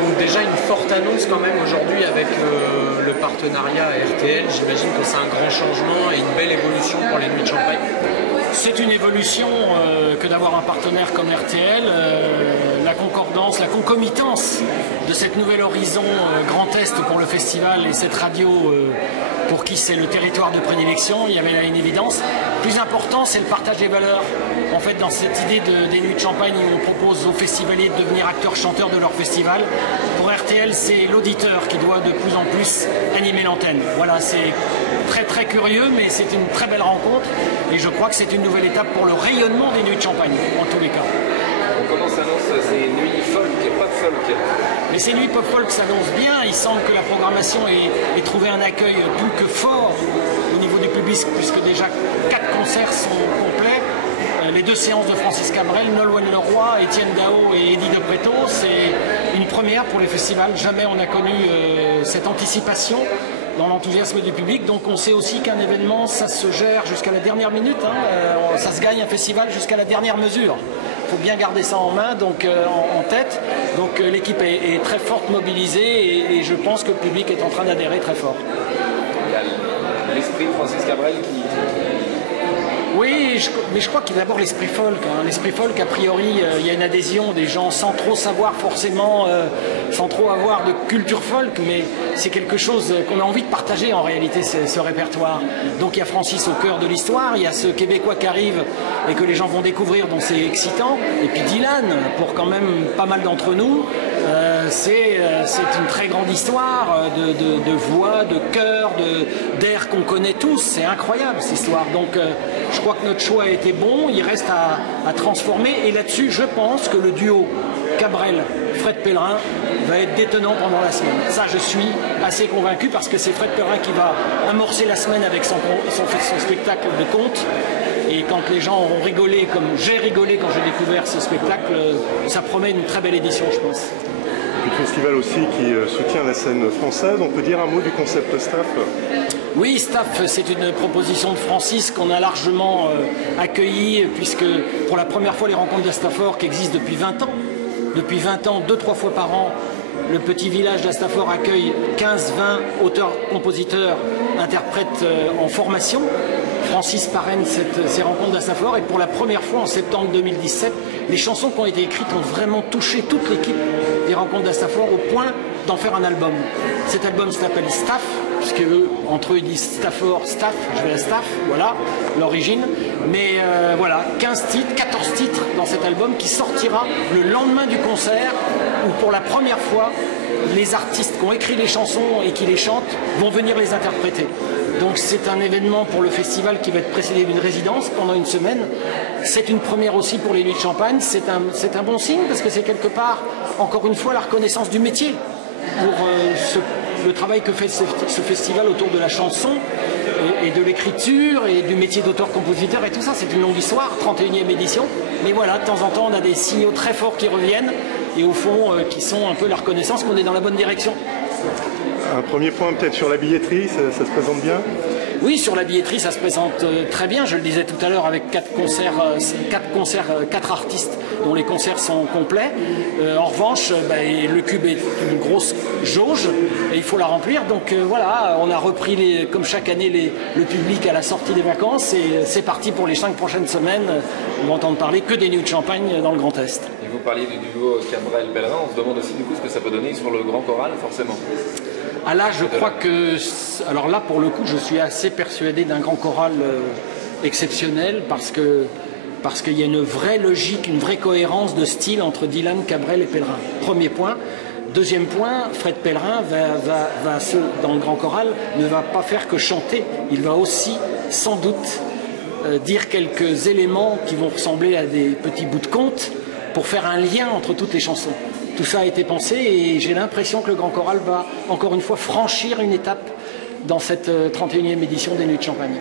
Donc déjà une forte annonce quand même aujourd'hui avec le partenariat RTL. J'imagine que c'est un grand changement et une belle évolution pour les Nuits de Champagne. C'est une évolution que d'avoir un partenaire comme RTL, la concordance, la concomitance de cette nouvelle horizon Grand Est pour le festival et cette radio pour qui c'est le territoire de prédilection, il y avait là une évidence. Plus important, c'est le partage des valeurs. En fait, dans cette idée des Nuits de Champagne, on propose aux festivaliers de devenir acteurs-chanteurs de leur festival. Pour RTL, c'est l'auditeur qui doit de plus en plus animer l'antenne. Voilà, c'est très très curieux, mais c'est une très belle rencontre. Et je crois que c'est une nouvelle étape pour le rayonnement des Nuits de Champagne, en tous les cas. Comment s'annonce ces nuits folk, pop folk? Mais ces nuits pop folk s'annoncent bien. Il semble que la programmation ait trouvé un accueil plus que fort au niveau du public, puisque déjà 4 concerts sont complets. Les 2 séances de Francis Cabrel, Nolwenn Leroy, Étienne Dao et Eddie De Pretto, c'est une première pour les festivals. Jamais on n'a connu cette anticipation dans l'enthousiasme du public. Donc on sait aussi qu'un événement, ça se gère jusqu'à la dernière minute. Ça se gagne un festival jusqu'à la dernière mesure. Il faut bien garder ça en main, donc en tête. Donc l'équipe est très forte mobilisée et je pense que le public est en train d'adhérer très fort. Il y a l'esprit de Francis Cabrel qui... Oui, mais je crois qu'il y a d'abord l'esprit folk. L'esprit folk, a priori, il y a une adhésion des gens sans trop savoir forcément, sans trop avoir de culture folk, mais c'est quelque chose qu'on a envie de partager en réalité, ce répertoire. Donc il y a Francis au cœur de l'histoire, il y a ce Québécois qui arrive et que les gens vont découvrir, donc c'est excitant. Et puis Dylan, pour quand même pas mal d'entre nous, c'est une très grande histoire de voix, de chœur, d'air qu'on connaît tous. C'est incroyable cette histoire. Donc je crois que notre choix a été bon, il reste à transformer. Et là-dessus, je pense que le duo Cabrel-Fred Pellerin va être détonnant pendant la semaine. Ça, je suis assez convaincu parce que c'est Fred Pellerin qui va amorcer la semaine avec son spectacle de conte. Et quand les gens auront rigolé, comme j'ai rigolé quand j'ai découvert ce spectacle, ça promet une très belle édition, je pense. Le festival aussi qui soutient la scène française. On peut dire un mot du concept Staff? Oui, Staff, c'est une proposition de Francis qu'on a largement accueillie, puisque pour la première fois, les rencontres d'Astafor qui existent depuis 20 ans. Depuis 20 ans, 2-3 fois par an, le petit village d'Astafor accueille 15-20 auteurs-compositeurs, interprètes en formation. Francis parraine ces rencontres d'Astafor et pour la première fois en septembre 2017, les chansons qui ont été écrites ont vraiment touché toute l'équipe des rencontres d'Astafor au point d'en faire un album. Cet album s'appelle Staff, puisque eux, entre eux, ils disent Stafor, Staff, je vais à Staff, voilà l'origine. Mais voilà, 15 titres, 14 titres dans cet album qui sortira le lendemain du concert où pour la première fois, les artistes qui ont écrit les chansons et qui les chantent vont venir les interpréter. Donc c'est un événement pour le festival qui va être précédé d'une résidence pendant une semaine. C'est une première aussi pour les Nuits de Champagne. C'est un bon signe parce que c'est quelque part, encore une fois, la reconnaissance du métier pour le travail que fait ce festival autour de la chanson et de l'écriture et du métier d'auteur-compositeur et tout ça. C'est une longue histoire, 31e édition. Mais voilà, de temps en temps, on a des signaux très forts qui reviennent et au fond, qui sont un peu la reconnaissance qu'on est dans la bonne direction. Un premier point peut-être sur la billetterie, ça se présente bien? Oui, sur la billetterie, ça se présente très bien. Je le disais tout à l'heure avec 4 artistes dont les concerts sont complets. En revanche, le cube est une grosse jauge et il faut la remplir. Donc voilà, on a repris comme chaque année le public à la sortie des vacances et c'est parti pour les 5 prochaines semaines. On va entendre parler que des Nuits de Champagne dans le Grand Est. Et vous parliez du duo Cabrel-Pellerin, on se demande aussi du coup ce que ça peut donner sur le grand choral, forcément. Ah là, je crois que... Alors là, pour le coup, je suis assez persuadé d'un grand choral exceptionnel parce qu'il y a une vraie logique, une vraie cohérence de style entre Dylan, Cabrel et Pellerin. Premier point. Deuxième point, Fred Pellerin dans le grand choral, ne va pas faire que chanter. Il va aussi, sans doute, dire quelques éléments qui vont ressembler à des petits bouts de conte pour faire un lien entre toutes les chansons. Tout ça a été pensé et j'ai l'impression que le Grand Choral va encore une fois franchir une étape dans cette 31e édition des Nuits de Champagne.